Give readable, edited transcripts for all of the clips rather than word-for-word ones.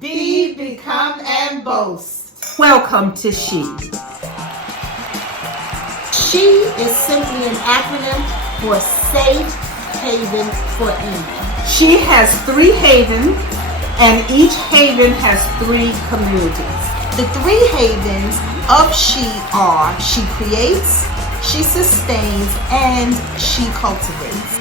Be, become, and boast. Welcome to She. She is simply an acronym for Safe Haven for Eve. She has 3 havens, and each haven has 3 communities. The 3 havens of She are she creates, she sustains, and she cultivates.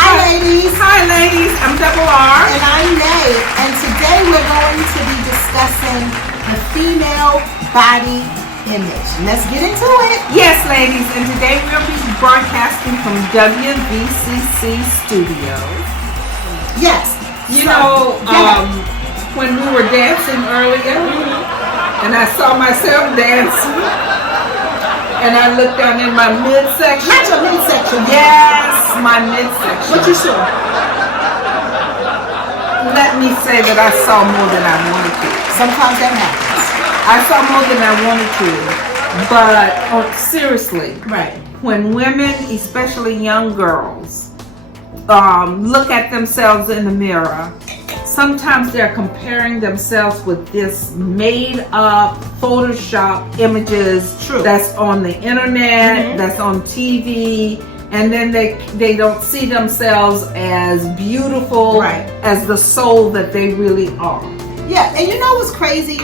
Hi ladies! Hi ladies, I'm Double R. And I'm Nay, and today we're going to be discussing the female body image. Let's get into it. Yes ladies, and today we'll be broadcasting from WVCC Studios. Yes. When we were dancing earlier, and I saw myself dancing, and I looked down in my midsection. Not your midsection. Yes, my midsection. What you saw? Let me say that I saw more than I wanted to. Sometimes that happens. I saw more than I wanted to, but seriously, Right. when women, especially young girls, look at themselves in the mirror, sometimes they're comparing themselves with this made-up Photoshop images. True. That's on the internet, that's on TV, and then they don't see themselves as beautiful, Right, as the soul that they really are. Yeah, and you know what's crazy?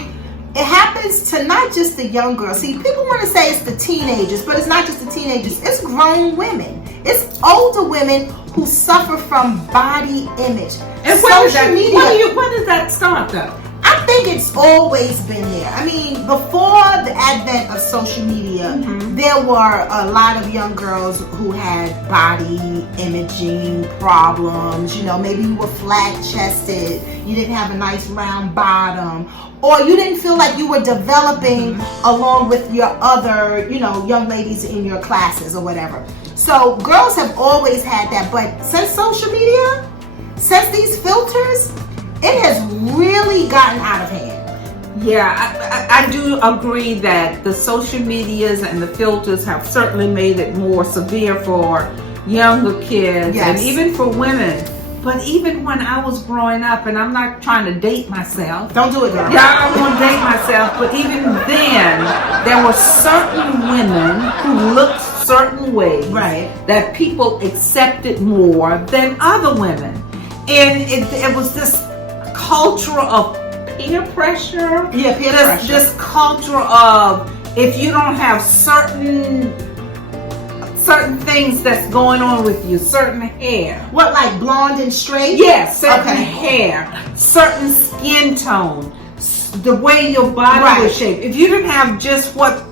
It happens to not just the young girls. See, people want to say it's the teenagers, but it's not just the teenagers. It's grown women. It's older women who suffer from body image. And social media. When did that start though? I think it's always been there. I mean, before the advent of social media, there were a lot of young girls who had body imaging problems. You know, maybe you were flat-chested, you didn't have a nice round bottom, or you didn't feel like you were developing along with your other, young ladies in your classes or whatever. So girls have always had that, but since social media, since these filters, it has really gotten out of hand. Yeah, I do agree that the social medias and the filters have certainly made it more severe for younger kids, Yes, and even for women. But even when I was growing up, and I'm not trying to date myself. Don't do it, girl. Yeah, I don't want to date myself, but even then, there were certain women who looked certain ways, Right, that people accepted more than other women. And it was this culture of peer pressure. Yeah, peer pressure. This culture of, if you don't have certain things that's going on with you, certain hair. What, like blonde and straight? Yes, certain Okay. hair, certain skin tone, the way your body Right. was shaped. If you didn't have just what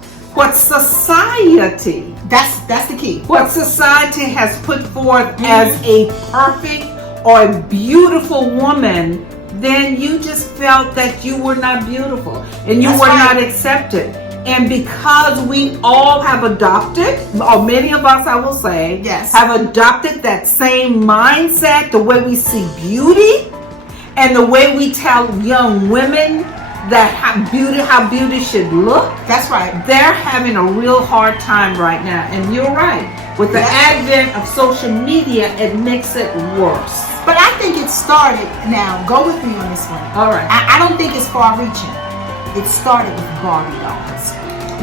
society, That's the key. what society has put forth as a perfect or a beautiful woman, then you just felt that you were not beautiful and you That's were right. not accepted. And because we all have adopted, or many of us, I will say, Yes, have adopted that same mindset, the way we see beauty and the way we tell young women that how beauty should look, that's right. they're having a real hard time right now. And you're right. With the advent of social media, it makes it worse. But I think it started, now go with me on this one. All right. I don't think it's far reaching. It started with Barbie dolls.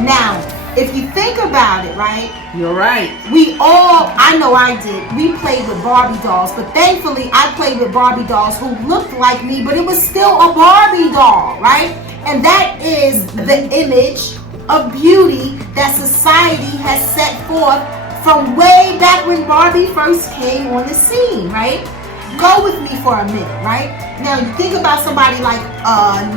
Now, if you think about it, right? You're right. I know I did, we played with Barbie dolls, but thankfully I played with Barbie dolls who looked like me, but it was still a Barbie doll, right? And that is the image of beauty that society has set forth from way back when Barbie first came on the scene, right? Go with me for a minute, right? Now you think about somebody like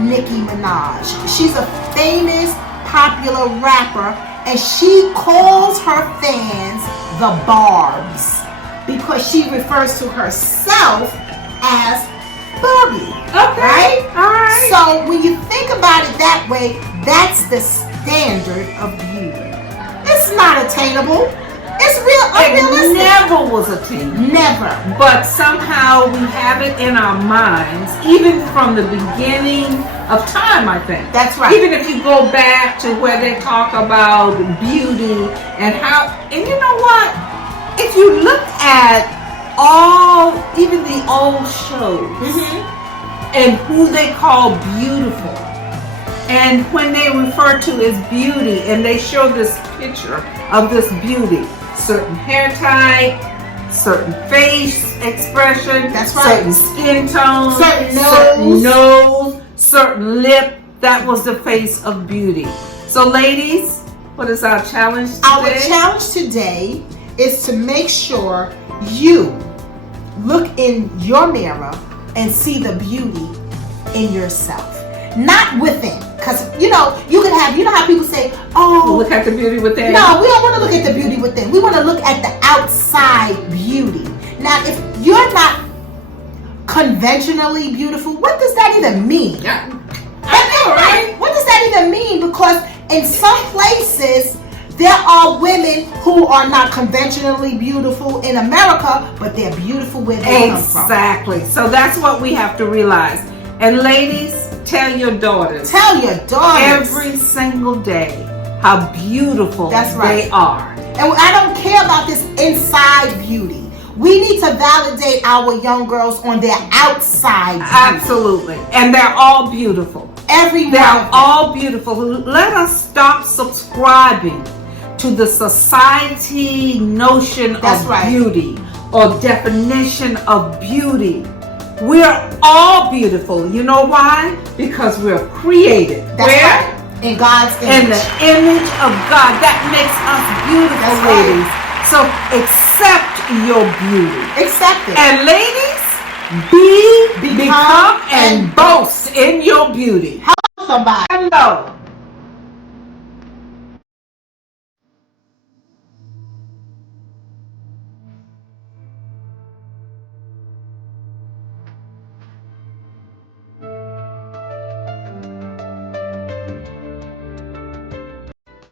Nicki Minaj. She's a famous, popular rapper, and she calls her fans the Barbs because she refers to herself as Barbie. Okay. Right? All right. So when you think about it that way, that's the standard of beauty. It's not attainable. It's unrealistic. It never was a team. Never. But somehow we have it in our minds, even from the beginning of time, I think. That's right. Even if you go back to where they talk about beauty and how, and you know what? If you look at even the old shows, and who they call beautiful. And when they refer to as beauty, and they show this picture of this beauty, certain hair type, certain face expression, that's right, certain skin tone, certain nose, certain lip, that was the face of beauty. So ladies, what is our challenge today? Our challenge today is to make sure you look in your mirror and see the beauty in yourself, not within. Because you know how people say, oh, look at the beauty within. No, we don't want to look at the beauty within. We want to look at the outside beauty. Now, if you're not conventionally beautiful, what does that even mean? Yeah, I know, right? What does that even mean? Because in some places, there are women who are not conventionally beautiful in America, but they're beautiful where they come from. Exactly. So that's what we have to realize. And ladies, tell your daughters. Tell your daughters. Every single day how beautiful that's right. they are. And I don't care about this inside beauty. We need to validate our young girls on their outside beauty. Absolutely. And they're all beautiful. Every one They're of them. all beautiful. Let us stop subscribing to the society notion That's of right. beauty or definition of beauty. We're all beautiful. You know why? Because we're created. That's Where? right. In God's image. In the image of God. That makes us beautiful, That's ladies. right. So accept your beauty. Accept it. And ladies, become and boast in your beauty. Help somebody. Hello.